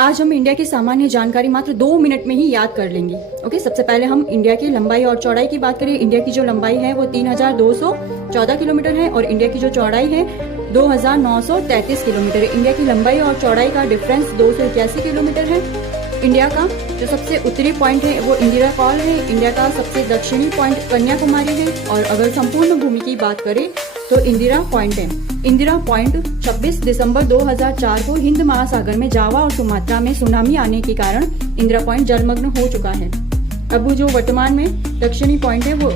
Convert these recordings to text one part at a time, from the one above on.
आज हम इंडिया की सामान्य जानकारी मात्र 2 मिनट में ही याद कर लेंगे। ओके, सबसे पहले हम इंडिया की लंबाई और चौड़ाई की बात करें। इंडिया की जो लंबाई है वो 3214 किलोमीटर है और इंडिया की जो चौड़ाई है 2933 किलोमीटर है। इंडिया की लंबाई और चौड़ाई का डिफरेंस 281 किलोमीटर है। इंडिया का जो सबसे उत्तरी पॉइंट है वो इंदिरा कॉल है। इंडिया का सबसे दक्षिणी पॉइंट कन्याकुमारी है। और अगर संपूर्ण भूमि की बात करें तो इंदिरा पॉइंट है। इंदिरा पॉइंट 26 दिसंबर 2004 को हिंद महासागर में जावा और सुमात्रा में सुनामी आने के कारण इंदिरा पॉइंट जलमग्न हो चुका है। अब जो वर्तमान में दक्षिणी पॉइंट है वो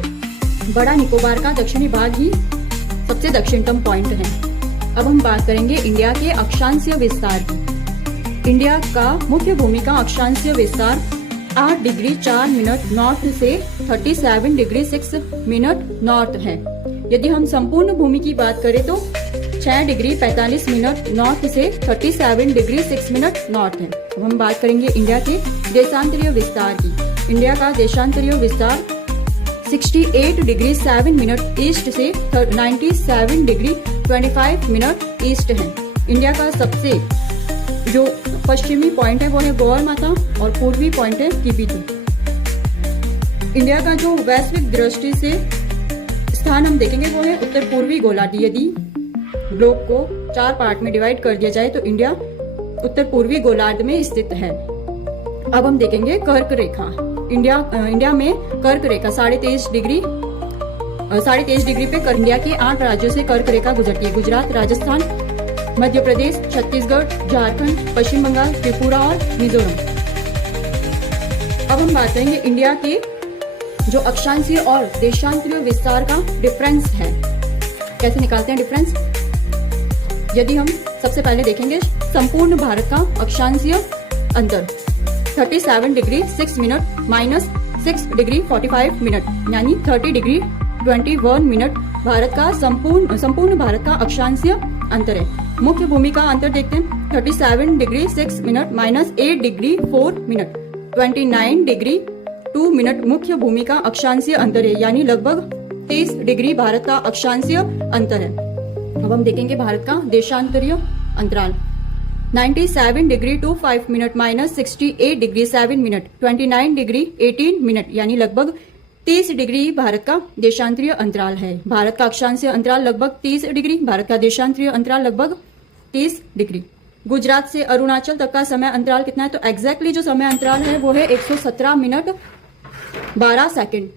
बड़ा निकोबार का दक्षिणी भाग ही सबसे दक्षिणतम पॉइंट है। अब हम बात करेंगे इंडिया के अक्षांशीय विस्तार की। इंडिया का मुख्य भूमि का अक्षांशीय विस्तार 8 डिग्री 4 मिनट नॉर्थ से 37 डिग्री 6 मिनट नॉर्थ है। यदि हम संपूर्ण भूमि की बात करें तो 6 डिग्री 45 मिनट नॉर्थ से 37 डिग्री 6 मिनट नॉर्थ है। अब हम बात करेंगे इंडिया के देशांतरीय विस्तार की। इंडिया का देशांतरीय विस्तार 68 डिग्री 7 मिनट ईस्ट से 97 डिग्री 25 मिनट ईस्ट है। इंडिया का सबसे जो पश्चिमी पॉइंट है वो है गौर माता और पूर्वी पॉइंट है किबिथू। इंडिया का जो वैश्विक दृष्टि से स्थान हम देखेंगे वो है उत्तर पूर्वी गोलार्ध। यदि ग्लोब को 4 पार्ट में डिवाइड कर दिया जाए तो इंडिया उत्तर पूर्वी गोलार्ध में स्थित है। अब हम देखेंगे कर्क रेखा। इंडिया में कर्क रेखा 23.5 डिग्री पे इंडिया के 8 राज्यों से कर्क रेखा गुजरती है। गुजरात, राजस्थान, मध्य प्रदेश, छत्तीसगढ़, झारखंड, पश्चिम बंगाल, त्रिपुरा और मिजोरम। अब हम बात करेंगे इंडिया के जो अक्षांशीय और देशांतरीय विस्तार का डिफरेंस है। कैसे निकालते हैं डिफरेंस? यदि हम सबसे पहले देखेंगे संपूर्ण भारत का अक्षांशीय अंतर 37 degree 6 minute minus 6 degree 45 minute यानी 30 डिग्री 21 मिनट भारत का संपूर्ण भारत का अक्षांशीय अंतर है। मुख्य भूमि का अंतर देखते हैं 37 degree 6 minute minus 8 degree 4 minute 29 degree 2 minute मुख्य भूमि का अक्षांशीय अंतर है यानी लगभग 30 डिग्री भारत का अक्षांशीय अंतर है। अब हम देखेंगे भारत का देशांतरीय अंतराल 97 degree 25 minute minus 68 degree 7 minute 29 degree 18 minute यानी लगभग 30 डिग्री भारत का देशांतरीय अंतराल है। भारत का अक्षांशीय अंतराल लगभग 30 डिग्री, भारत का देशांतरीय अंतराल लगभग 30 डिग्री। गुजरात से अरुणाचल तक का समय अंतराल कितना है? तो एग्जैक्टली जो समय अंतराल है वो है 117 मिनट 12 सेकंड।